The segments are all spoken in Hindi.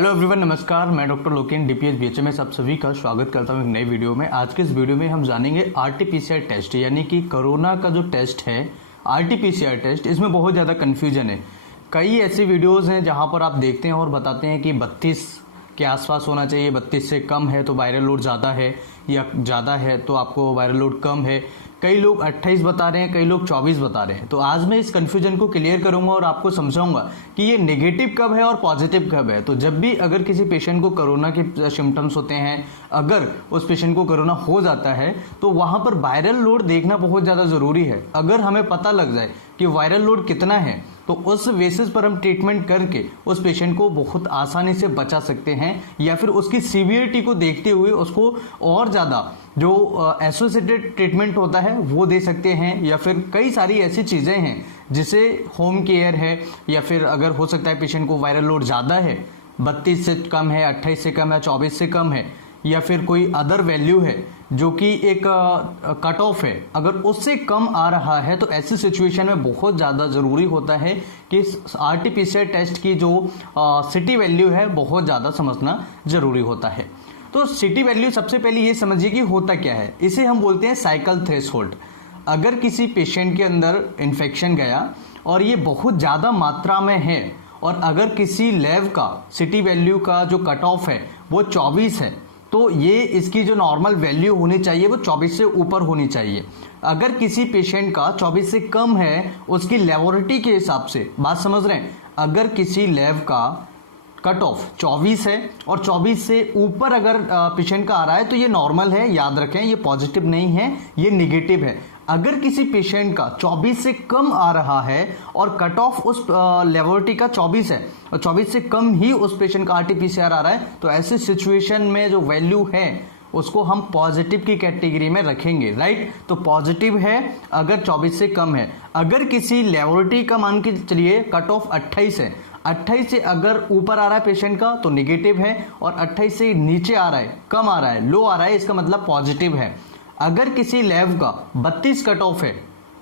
हेलो एवरीवन, नमस्कार। मैं डॉक्टर लोकेन डीपीएच बीएचएमएस आप सभी का स्वागत करता हूं एक नई वीडियो में। आज के इस वीडियो में हम जानेंगे आरटीपीसीआर टेस्ट, यानी कि कोरोना का जो टेस्ट है आरटीपीसीआर टेस्ट। इसमें बहुत ज़्यादा कन्फ्यूजन है। कई ऐसी वीडियोस हैं जहां पर आप देखते हैं और बताते हैं कि 32 के आसपास होना चाहिए, 32 से कम है तो वायरल लोड ज़्यादा है, या ज़्यादा है तो आपको वायरल लोड कम है। कई लोग 28 बता रहे हैं, कई लोग 24 बता रहे हैं। तो आज मैं इस कन्फ्यूजन को क्लियर करूंगा और आपको समझाऊंगा कि ये नेगेटिव कब है और पॉजिटिव कब है। तो जब भी अगर किसी पेशेंट को कोरोना के सिम्टम्स होते हैं, अगर उस पेशेंट को कोरोना हो जाता है तो वहां पर वायरल लोड देखना बहुत ज़्यादा ज़रूरी है। अगर हमें पता लग जाए कि वायरल लोड कितना है तो उस बेसिस पर हम ट्रीटमेंट करके उस पेशेंट को बहुत आसानी से बचा सकते हैं, या फिर उसकी सीवियरिटी को देखते हुए उसको और ज़्यादा जो एसोसिएटेड ट्रीटमेंट होता है वो दे सकते हैं। या फिर कई सारी ऐसी चीज़ें हैं जिसे होम केयर है, या फिर अगर हो सकता है पेशेंट को वायरल लोड ज़्यादा है, 32 से कम है, 28 से कम है, 24 से कम है, या फिर कोई अदर वैल्यू है जो कि एक कट ऑफ है, अगर उससे कम आ रहा है तो ऐसी सिचुएशन में बहुत ज़्यादा ज़रूरी होता है कि आरटीपीसीआर टेस्ट की जो सिटी वैल्यू है बहुत ज़्यादा समझना ज़रूरी होता है। तो सिटी वैल्यू सबसे पहले ये समझिए कि होता क्या है। इसे हम बोलते हैं साइकिल थ्रेशोल्ड। अगर किसी पेशेंट के अंदर इन्फेक्शन गया और ये बहुत ज़्यादा मात्रा में है, और अगर किसी लैब का सिटी वैल्यू का जो कट ऑफ है वो 24 है, तो ये इसकी जो नॉर्मल वैल्यू होनी चाहिए वो 24 से ऊपर होनी चाहिए। अगर किसी पेशेंट का 24 से कम है, उसकी लेबोरेटरी के हिसाब से, बात समझ रहे हैं, अगर किसी लैब का कट ऑफ 24 है और 24 से ऊपर अगर पेशेंट का आ रहा है तो ये नॉर्मल है। याद रखें, ये पॉजिटिव नहीं है, ये निगेटिव है। अगर किसी पेशेंट का 24 से कम आ रहा है और कट ऑफ उस लेबोरेटरी का 24 है और 24 से कम ही उस पेशेंट का आरटीपीसीआर आ रहा है, तो ऐसी सिचुएशन में जो वैल्यू है उसको हम पॉजिटिव की कैटेगरी में रखेंगे, राइट। तो पॉजिटिव है अगर 24 से कम है। अगर किसी लेबोरेटरी का मान के चलिए कट ऑफ 28 है, 28 से अगर ऊपर आ रहा है पेशेंट का तो निगेटिव है, और 28 से नीचे आ रहा है, कम आ रहा है, लो आ रहा है, इसका मतलब पॉजिटिव है। अगर किसी लैब का 32 कट ऑफ है,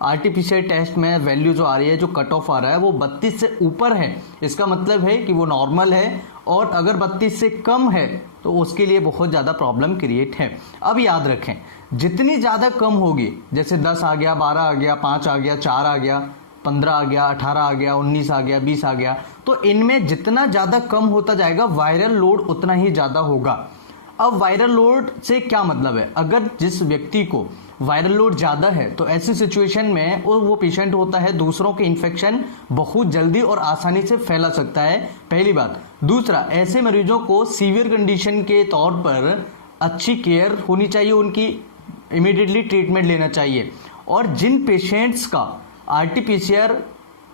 आरटीपीसीआर टेस्ट में वैल्यू जो आ रही है, जो कट ऑफ आ रहा है वो 32 से ऊपर है, इसका मतलब है कि वो नॉर्मल है। और अगर 32 से कम है तो उसके लिए बहुत ज़्यादा प्रॉब्लम क्रिएट है। अब याद रखें, जितनी ज़्यादा कम होगी, जैसे 10 आ गया, 12 आ गया, 5 आ गया, 4 आ गया, 15 आ गया, 18 आ गया, 19 आ गया, 20 आ गया, तो इनमें जितना ज़्यादा कम होता जाएगा वायरल लोड उतना ही ज़्यादा होगा। अब वायरल लोड से क्या मतलब है? अगर जिस व्यक्ति को वायरल लोड ज़्यादा है तो ऐसी सिचुएशन में वो पेशेंट होता है, दूसरों के इन्फेक्शन बहुत जल्दी और आसानी से फैला सकता है, पहली बात। दूसरा, ऐसे मरीजों को सीवियर कंडीशन के तौर पर अच्छी केयर होनी चाहिए, उनकी इमीडिएटली ट्रीटमेंट लेना चाहिए। और जिन पेशेंट्स का आरटीपीसीआर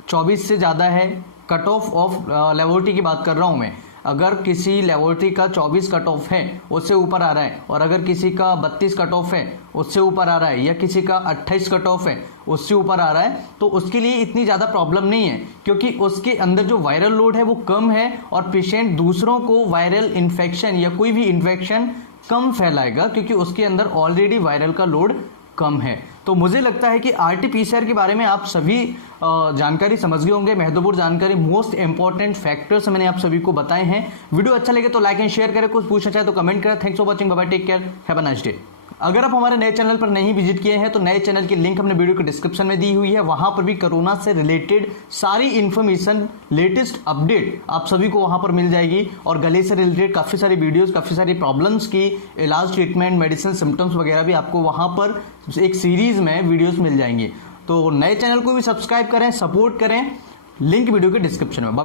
24 से ज़्यादा है, कट ऑफ लेबोरेटरी की बात कर रहा हूँ मैं, अगर किसी लेबोरेटरी का 24 कट ऑफ है, उससे ऊपर आ रहा है, और अगर किसी का 32 कट ऑफ है, उससे ऊपर आ रहा है, या किसी का 28 कट ऑफ है, उससे ऊपर आ रहा है, तो उसके लिए इतनी ज़्यादा प्रॉब्लम नहीं है, क्योंकि उसके अंदर जो वायरल लोड है वो कम है, और पेशेंट दूसरों को वायरल इन्फेक्शन या कोई भी इन्फेक्शन कम फैलाएगा, क्योंकि उसके अंदर ऑलरेडी वायरल का लोड कम है। तो मुझे लगता है कि आरटीपीसीआर के बारे में आप सभी जानकारी समझ गए होंगे। महत्वपूर्ण जानकारी, मोस्ट इंपॉर्टेंट फैक्टर्स मैंने आप सभी को बताए हैं। वीडियो अच्छा लगे तो लाइक एंड शेयर करें, कुछ पूछना चाहे तो कमेंट करें। Thanks for watching, bye bye, take care, have a nice day. अगर आप हमारे नए चैनल पर नहीं विजिट किए हैं तो नए चैनल की लिंक हमने वीडियो के डिस्क्रिप्शन में दी हुई है, वहां पर भी कोरोना से रिलेटेड सारी इंफॉर्मेशन, लेटेस्ट अपडेट आप सभी को वहां पर मिल जाएगी। और गले से रिलेटेड काफ़ी सारी वीडियोस, काफ़ी सारी प्रॉब्लम्स की इलाज, ट्रीटमेंट, मेडिसिन, सिम्टम्स वगैरह भी आपको वहां पर एक सीरीज में वीडियोस मिल जाएंगी। तो नए चैनल को भी सब्सक्राइब करें, सपोर्ट करें, लिंक वीडियो के डिस्क्रिप्शन में।